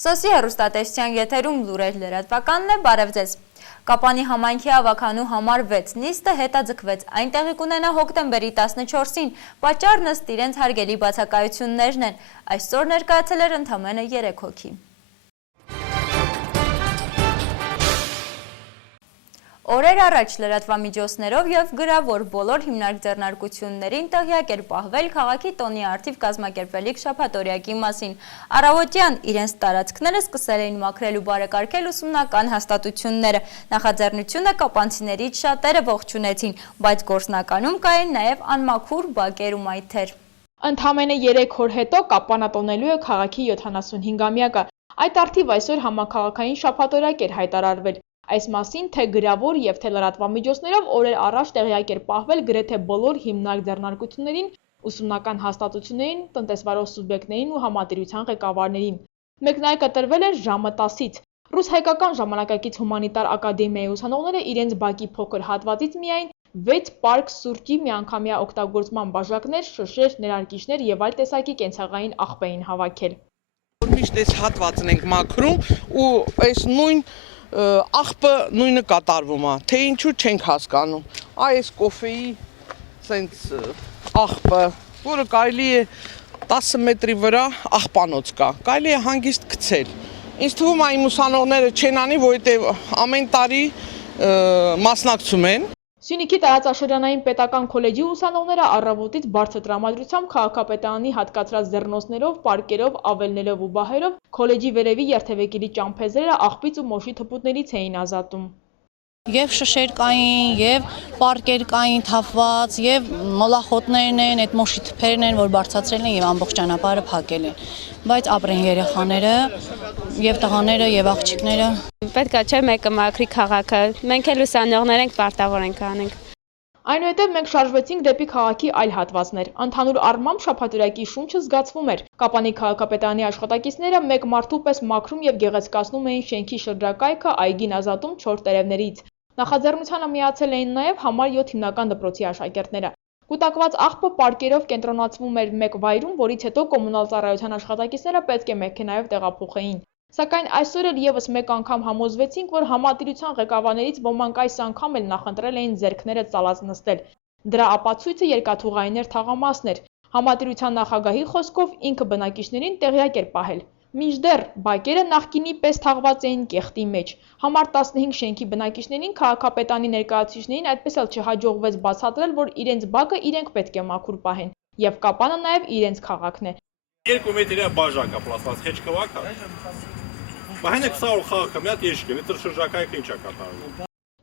Սոսի հեռուստատեսության եթերում լուրեր լրատվականն է, բարև ձեզ։ Կապանի համայնքի ավականու համար 6 նիստը հետաձգվեց, այն տեղի կունենա հոկտեմբերի 14-ին, պատճառն ըստ իրենց հարգելի բացակայություններն են, այսօր ներկայացել էր ընդամենը 3 հոգի։ Օրեր առաջ լրատվամիջոցներով և գրավոր բոլոր հիմնարկ ձեռնարկություններին տեղյակ էր պահվել քաղաքի տոնի առթիվ կազմակերպվելիք շաբաթօրյակի մասին։ Առավոտյան իրենց տարածքները սկսել էին մաքրել ու բարեկարգել ուսումնական հաստատությունները։ Նախաձեռնությունը կապանցիներից շատերը ողջունեցին, բայց գործնականում կային նաև անմաքուր բակեր ու մայթեր։ Ընդամենը 3 օր հետո կապանատոնելու է քաղաքի 75-ամյակը։ Այդ առթիվ այսօր համաքաղաքային շաբաթօրյակ էր հայտարարվել։ Այս մասին թե գրավոր և թե լրատվամիջոցներով օրեր առաջ տեղյակ էր պահվել գրեթե բոլոր հիմնարկ ձեռնարկություններին, ուսումնական հաստատություններին, տնտեսվարող սուբյեկտներին ու համատիրության ղեկավարներին։ Մեկնարկը տրվել էր ժամը 10-ից։ Ռուս-հայկական ժամանակակից հումանիտար ակադեմիայի ուսանողները իրենց բակի փոքր հատվածից միայն 6 պարկ սուրճի միանգամյա օգտագործման բաժակներ, շշեր, ներարկիչներ և այլ տեսակի կենցաղային աղբ էին հավաքել։ Միշտ այս հատվածն ենք մաքրում ու այս նույն աղբը նույնը կատարվում է, թե ինչու չենք հասկանում։ Այս կոֆեի սենց աղբը, որը կարելի է 10 մետրի վրա աղբանոց կա, կարելի է հանգիստ գցել։ Ինձ թվում է իմ ուսանողները չեն անի, որովհետև ամեն տարի մասնակցում են։ Սյունիքի տարածաշրջանային պետական քոլեջի ուսանողները առավոտից բարձր տրամադրությամբ քաղաքապետարանի հատկացրած ձեռնոցներով, պարկերով, ավելներով ու բահերով քոլեջի վերևի երթևեկելի ճամփեզերը աղբից ու մոշի թփուտներից էին ազատում։ Եվ շշեր կային, եւ պարկեր կային թափված, եւ մոլախոտներն են, այդ մոշի թփերն են, որ բարձրացրել են եւ ամբողջ ճանապարհը փակել են։ Բայց ապրեն երեխաները, եւ տղաները, եւ աղջիկները։ Պետք է չէ մեկը մաքրի քաղաքը։ Մենք էլ ուսանողներ ենք, պարտավոր ենք անենք։ Այնուհետև մենք շարժվեցինք դեպի քաղաքի այլ հատվածներ։ Ընդհանուր առմամբ շաբաթօրյակի շունչը զգացվում էր։ Կապանի քաղաքապետարանի աշխատակիցները մեկ մարդու պես մաքրում եւ գեղեցկացնում էին շենքի շրջակայքը, այգին ազատում 4 տերևներից։ Նախաձեռնությանը միացել էին նաև համար 7 հիմնական դպրոցի աշակերտները։ Կուտակված աղբը պարկերով կենտրոնացվում էր մեկ վայրում, որից հետո կոմունալ ծառայության աշխատակիցները պետք է մեքենայով տեղափոխեին։ Սակայն այսօր էլ եւս մեկ անգամ համոզվեցինք, որ համատիրության ղեկավարներից ոմանք այս անգամ էլ նախընտրել էին ձեռքները ծալած նստել։ Դրա ապացույցը երկաթուղայիներ թաղամասն էր։ Համատիրության նախագահի խոսքով ինքը բնակիչներին տեղյակ էր պահել։ Մինչդեռ բակերը նախկինի պես թաղված էին կեղտի մեջ։ Համար 15 շենքի բնակիչներին քաղաքապետարանի ներկայացուցիչներին այդպես էլ չհաջողվեց բացատրել, որ իրենց բակը իրենք պետք է մաքուր պահեն, եւ Կապանը նաեւ իրենց քաղաքն է։ 2 մետրի բաժակ է պլաստմաս խեչքվակ է։ Բայց սա քաղաքը մի հատ եշք է, մետր շրջակայքը ինչ է կատարվում։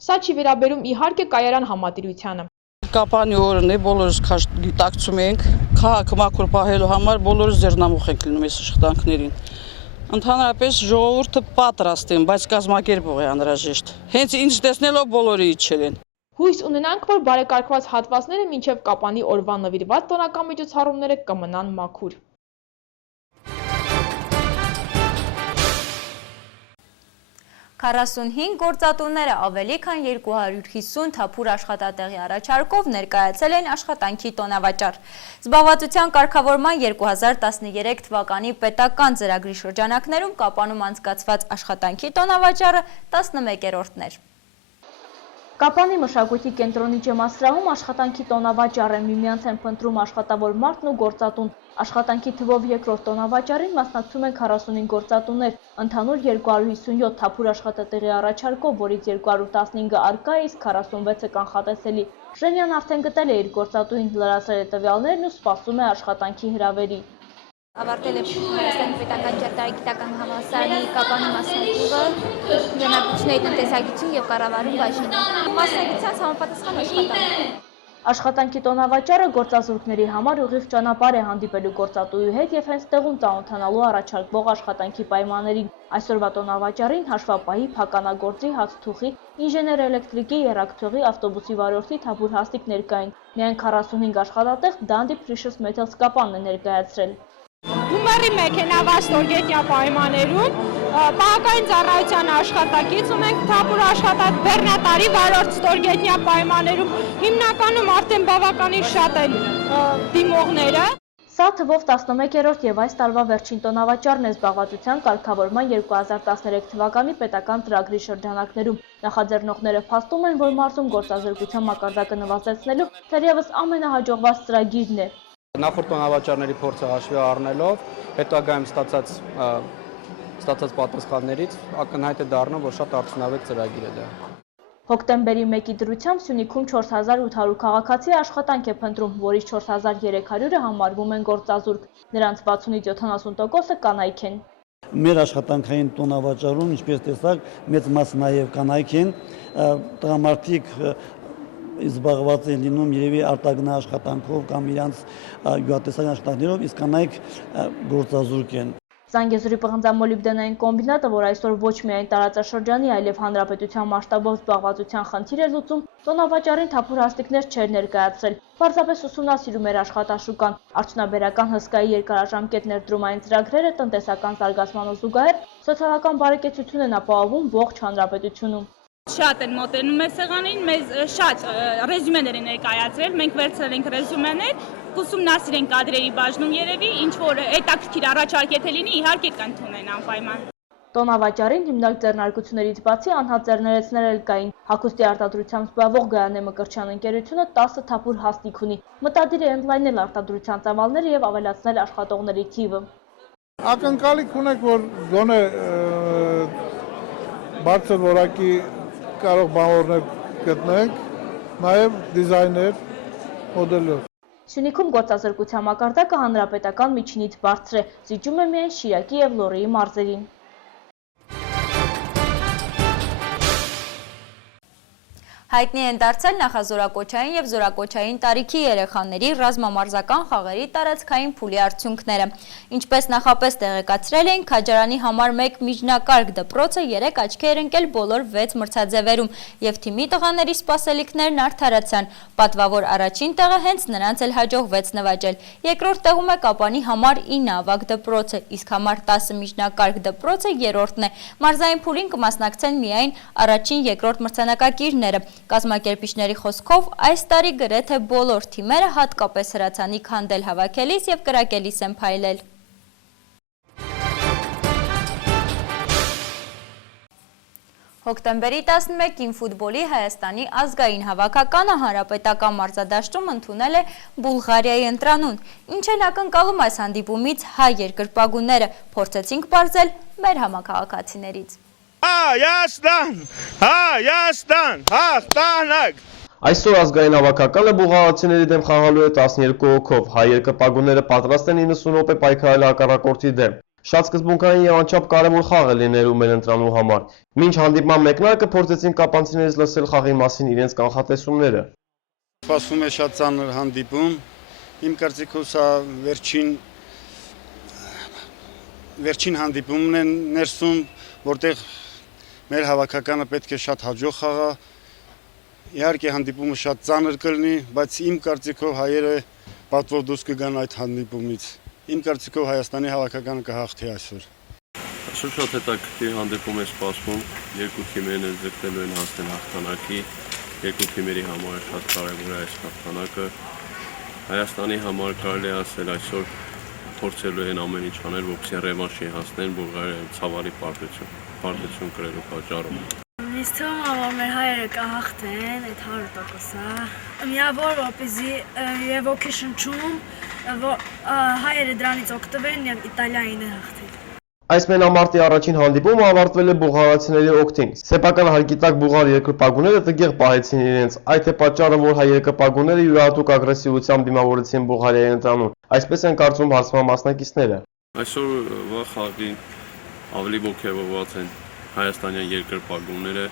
Սա չի վերաբերում իհարկե կայարան համատիրությանը։ Կապանի օրն է, բոլորս գիտակցում ենք, քաղաքը մաքուր պահելու համար բոլորս ձեռնամուխ ենք լինում այս աշխատանքներին։ Ընդհանրապես ժողովուրդը պատրաստ են, բայց կազմակերպող է անհրաժեշտ։ Հենց ինձ տեսնելով բոլորը իջել են։ Հույս ունենանք, որ բարեկարգված հատվածները մինչև Կապանի օրվան նվիրված տոնական միջոցառումները կմնան մաքուր։ 45 գործատուները ավելի քան 250 թափուր աշխատատեղի առաջարկով ներկայացել են աշխատանքի տոնավաճառ։ Զբաղվածության կարգավորման 2013 թվականի պետական ծրագրի շրջանակներում Կապանում անցկացված աշխատանքի տոնավաճառը 11-րդն էր։ Կապանի մշակույթի կենտրոնի ջեմասրահում աշխատանքի տոնավաճառ են, միմյանց են փնտրում աշխատավոր մարդն ու գործատուն։ Աշխատանքի թվով երկրորդ տոնավաճառին մասնակցում են 45 գործատուներ, ընդհանուր 257 թափուր աշխատատեղի առաջարկով, որից 215-ը առկա է, իսկ 46-ը կանխատեսելի։ Ժենյան արդեն գտել է իր գործատուին, լրացրել է տվյալներն ու սպասում է աշխատանքի հրավերի։ Ավարտել է Հայաստանի պետական ճարտարագիտական համալսարանի Կապանի մասնատուղը, բնակիչների տնտեսագիտություն եւ կառավարում բաժինը։ Մասնագիտության համապատասխան աշխատանք։ Աշխատանքի տոնավաճառը գործազուրկների համար ուղիղ ճանապարհ է հանդիպելու գործատուի հետ եւ հենց տեղում ծանոթանալու առաջարկվող աշխատանքի պայմաններին։ Այսօրվա տոնավաճառին հաշվապահի, փականագործի, հացթուխի, ինժեներ էլեկտրիկի, եռակցողի, ավտոբուսի վարորդի թափուր հաստիքներ կային։ Միայն 45 աշխատատեղ Dundee Precious Metals Կապանն է ներկայացրել։ Գումարի մեքենավար ստորգետնյա պայմաններում պահակային ծառայության աշխատակից ունենք թափուր աշխատած բեռնատարի վարորդ ստորգետնյա պայմաններում հիմնականում արդեն բավականին շատ են դիմողները։ Սա թվով 11-րդ եւ այս տարվա վերջին տոնավաճառն է զբաղվածության կարգավորման 2013 թվականի պետական ծրագրի շրջանակներում։ Նախաձեռնողները փաստում են, որ մարզում գործազրկության մակարդակը նվազեցնելու թերևս ամենահաջողված ծրագիրն է։ Նախորդ տոնավաճառների փորձը հաշվի առնելով, հետագայում ստացած պատասխաններից ակնհայտ է դառնում, որ շատ արդյունավետ ծրագիր է դա։ Հոկտեմբերի 1-ի դրությամբ Սյունիքում 4800 քաղաքացի աշխատանք է փնտրում, որից 4300-ը համարվում են գործազուրկ։ Նրանց 60-70%-ը կանայք են։ Մեր աշխատանքային տոնավաճառում, ինչպես տեսակ, մեծ մասը նաև կանայք են, տղամարդիկ զբաղված են լինում երևի արտագնա աշխատանքով կամ իրանց գյուղատնտեսական աշխատանքներով, իսկ կանայք գործազուրկ են։ Զանգեզուրի պղնձամոլիբդենային կոմբինատը, որ այսօր ոչ միայն տարածաշրջանի, այլև հանրապետության մասշտաբով զբաղվածության խնդիր է լուծում, տոնավաճառին թափուր հաստիկներ չէր ներկայացրել, պարզապես ուսումնասիրում էր աշխատաշուկան, արդյունաբերական հսկայի երկարաժամկետ ներդրումային ծրագրերը տնտեսական զարգացմանով զուգահեռ սոցիալական բարեկեցություն են ապահովում ողջ հանրապետությունում։ Շատ են մոտենում մեր սեղանին, մեզ շատ ռեզյումեներ են ներկայացրել, մենք վերցրել ենք ռեզյումեներ, ուսումնասիրենք կադրերի բաժնում երևի, ինչ որ հետաքրքիր առաջարկ եթե լինի, իհարկե կընդունեն անպայման։ Տոնավաճառին հիմնարկ ձեռնարկություններից բացի անհատձեռներեցներ էլ կային։ Հագուստի արտադրությամբ զբաղվող Գայանե Մկրտչյան ընկերությունը 10 թափուր հաստիկ ունի։ Մտադիր է ընդլայնել արտադրության ծավալները եւ ավելացնել աշխատողների թիվը։ Ակնկալիք ունենք, որ գոնե բարձր որակի կարող բանվորներ գտնենք, նաև դիզայներ, մոդելներ։ Սյունիքում գործազրկության մակարդակը հանրապետական միջինից բարձր է, զիջում է միայն Շիրակի եւ Լոռիի մարզերին։ Հայտնի են դարձել նախազորակոչային և զորակոչային տարիքի երեխաների ռազմամարզական խաղերի տարածքային փուլի արդյունքները։ Ինչպես նախապես տեղեկացրել էին, Քաջարանի համար 1 միջնակարգ դպրոցը 3 աչքի էր ընկել բոլոր 6 մրցաձևերում և թիմի տղաների սպասելիքներն արդարացան։ Պատվավոր առաջին տեղը հենց նրանց էլ հաջողվեց նվաճել։ Երկրորդ տեղում է Կապանի համար 9 ավագ դպրոցը, իսկ համար 10 միջնակարգ դպրոցը երրորդն է։ Մարզային փուլին կմասնակցեն միայն առաջին, երկրորդ մրցանակակիրները։ Կազմակերպիչների խոսքով այս տարի գրեթե բոլոր թիմերը հատկապես հրացանիք հանդել հավաքելիս և կրակելիս են փայլել։ Հոկտեմբերի 11-ին ֆուտբոլի Հայաստանի ազգային հավաքականը հանրապետական մարզադաշտում ընդունել է Բուլղարիայի ընտրանուն։ Ինչ են ակնկալում այս հանդիպումից հայ երկրպագուները, փորձեցինք պարզել մեր համաքաղաքացիներից։ Հայաստան, Հայաստան, հաղթանակ։ Այսօր ազգային հավաքականը բուլղարացիների դեմ խաղալու է 12 հոգով, հայ երկրպագուները պատրաստ են 90 րոպե պայքարել հակառակորդի դեմ։ Շատ սկզբունքային եւ անչափ կարևոր խաղ է լինելու մեր ընտրանու համար։ Մինչ հանդիպման մեկնարկը փորձեցին կապանցիներից լսել խաղի մասին իրենց կանխատեսումները։ Սպասվում է շատ ծանր հանդիպում։ Իմ կարծիքով սա վերջին հանդիպումն է ներսում, որտեղ մեր հավաքականը պետք է շատ հաջող խաղա։ Իհարկե հանդիպումը շատ ծանր կլինի, բայց իմ կարծիքով հայերը պատվով դուրս կգան այդ հանդիպումից։ Իմ կարծիքով Հայաստանի հավաքականը կհաղթի այսօր։ Այսօր շատ հետաքրքիր հանդիպում է սպասվում, երկու թիմերն էլ ձգտելու են հասնել հաղթանակի, երկու թիմերի համար շատ կարևոր է այս հաղթանակը։ Հայաստանի համար կարելի է ասել այսօր փորձելու են ամեն ինչ անել, որպեսզի ռևանշի հասնեն Բուլղարիայի ցավալի պարտություն կրելու պատճառով։ Ինձ թվում է, որ մեր հայերը կհաղթեն, այդ 100%-ը։ Միավոր որպեսզի եւ ոգեշնչում, որ հայերը դրանից օգտվեն եւ Իտալիային է հաղթել։ Այս մենամարտի առաջին հանդիպումը ավարտվել է բուլղարացիների օգտին։ Սեփական հարկի տակ բուլղար երկրպագուները տգեղ պահեցին իրենց, այդ է պատճառը, որ հայ երկրպագուները յուրահատուկ ագրեսիվությամբ դիմավորեցին Բուլղարիայի ընտրանուն։ Այսպես են կարծում հարցման մասնակիցները։ Այսօր խաղի ավելի ոգևորված են հայաստանյան երկրպագուները,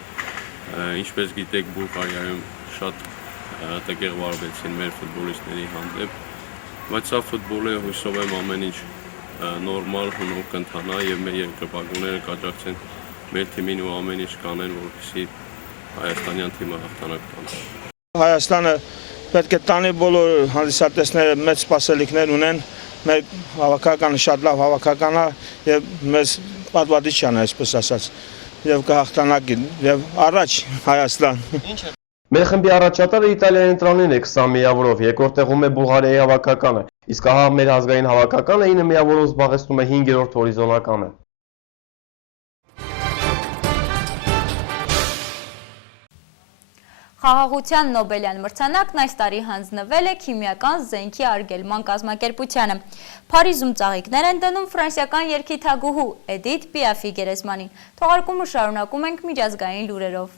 ինչպես գիտեք, Բուլղարիայում շատ տգեղ վարվեցին մեր ֆուտբոլիստների հանդեպ, բայց սա ֆուտբոլ է, հույսով եմ ամեն ինչ նորմալ հնով կընթանա եւ մեր երկրպագուները կաջակցեն մեր թիմին ու ամեն ինչ կանեն, որպեսզի հայաստանյան թիմը հաղթանակ տանի։ Հայաստանը պետք է տանի բոլոր հանդիսատեսները մեծ սպասելիքներ ունեն, մեր հավաքականը շատ լավ հավաքական է եւ մեզ պատվադից չան, այսպես ասած, եւ կհաղթանակի եւ առաջ Հայաստան։ Մեր խմբի առաջատարը Իտալիայի ընտրանին է 20 միավորով, երկրորդ տեղում է Բուլղարիայի հավաքականը։ Իսկ ահա մեր ազգային հավաքականը 9 միավորով զբաղեցնում է 5-րդ հորիզոնականը։ Խաղաղության Նոբելյան մրցանակն այս տարի հանձնվել է քիմիական զենքի արգելման կազմակերպությանը։ Փարիզում ծաղիկներ են դնում ֆրանսիական երգիթագուհու Էդիթ Պիաֆի գերեզմանին։ Թողարկումը շարունակում ենք միջազգային լուրերով։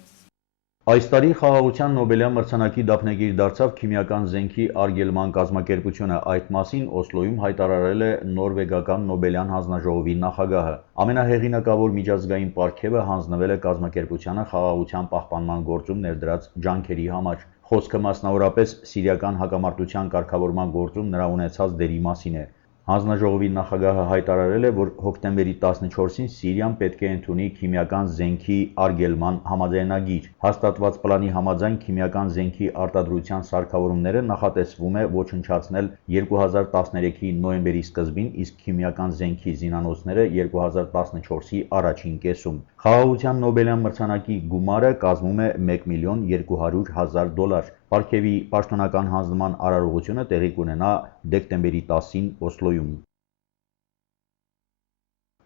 Այս տարի խաղաղության Նոբելյան մրցանակի դափնեկիր դարձավ քիմիական զենքի արգելման կազմակերպությունը, այդ մասին Օսլոյում հայտարարել է նորվեգական Նոբելյան հանձնաժողովի նախագահը։ Ամենահեղինակավոր միջազգային պարգևը հանձնվել է կազմակերպությանը խաղաղության պահպանման գործում ներդրած ջանքերի համար։ Խոսքը մասնավորապես սիրիական հակամարտության կարգավորման գործում նրա ունեցած դերի մասին է։ Հանձնաժողովի նախագահը հայտարարել է, որ հոկտեմբերի 14-ին Սիրիան պետք է ընդունի քիմիական զենքի արգելման համաձայնագիր։ Հաստատված պլանի համաձայն քիմիական զենքի արտադրության սարքավորումները նախատեսվում է ոչնչացնել 2013-ի նոյեմբերի սկզբին, իսկ քիմիական զենքի զինանոցները 2014-ի առաջին կեսում։ Խաղաղության Նոբելյան մրցանակի գումարը կազմում է $1,200,000։ Պարգևի պաշտոնական հանձնման արարողությունը տեղի կունենա դեկտեմբերի 10-ին Օսլոյում։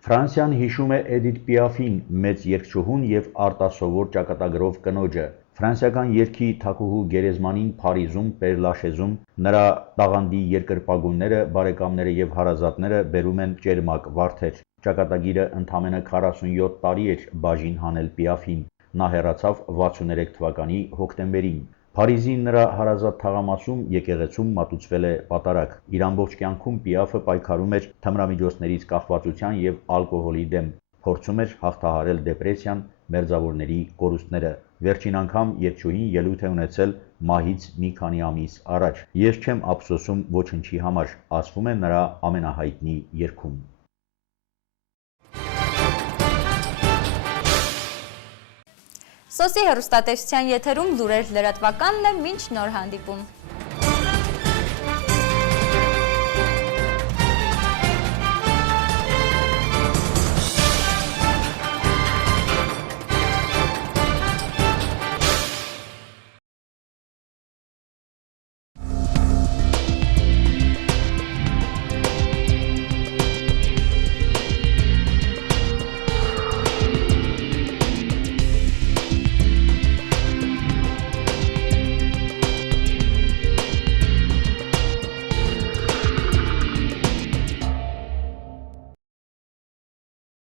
Ֆրանսիան հիշում է Էդիթ Պիաֆին, մեծ երգչուհուն եւ արտասովոր ճակատագրով կնոջը։ Ֆրանսիական երգի թագուհու գերեզմանին Փարիզում Պեր-Լաշեզում նրա տաղանդի երկրպագունները, բարեկամները եւ հարազատները բերում են ճերմակ վարդեր։ Ճակատագիրը ընդամենը 47 տարի էր բաժին հանել Պիաֆին։ Նա հեռացավ 63 թվականի հոկտեմբերին։ Փարիզի նրա հարազատ թաղամասում եկեղեցում մատուցվել է պատարագ։ Իր ամբողջ կյանքում Պիաֆը պայքարում էր թմրամիջոցներից կախվածության եւ ալկոհոլի դեմ, փորձում էր հաղթահարել դեպրեսիան, մերձավորների կորուստները։ Վերջին անգամ երգչուհին ելույթ է ունեցել մահից մի քանի ամիս առաջ։ Ես չեմ ափսոսում ոչնչի համար, ասվում է նրա ամենահայտնի երգում։ Սոսի հեռուստատեսության եթերում լուրեր լրատվականն է, մինչ նոր հանդիպում։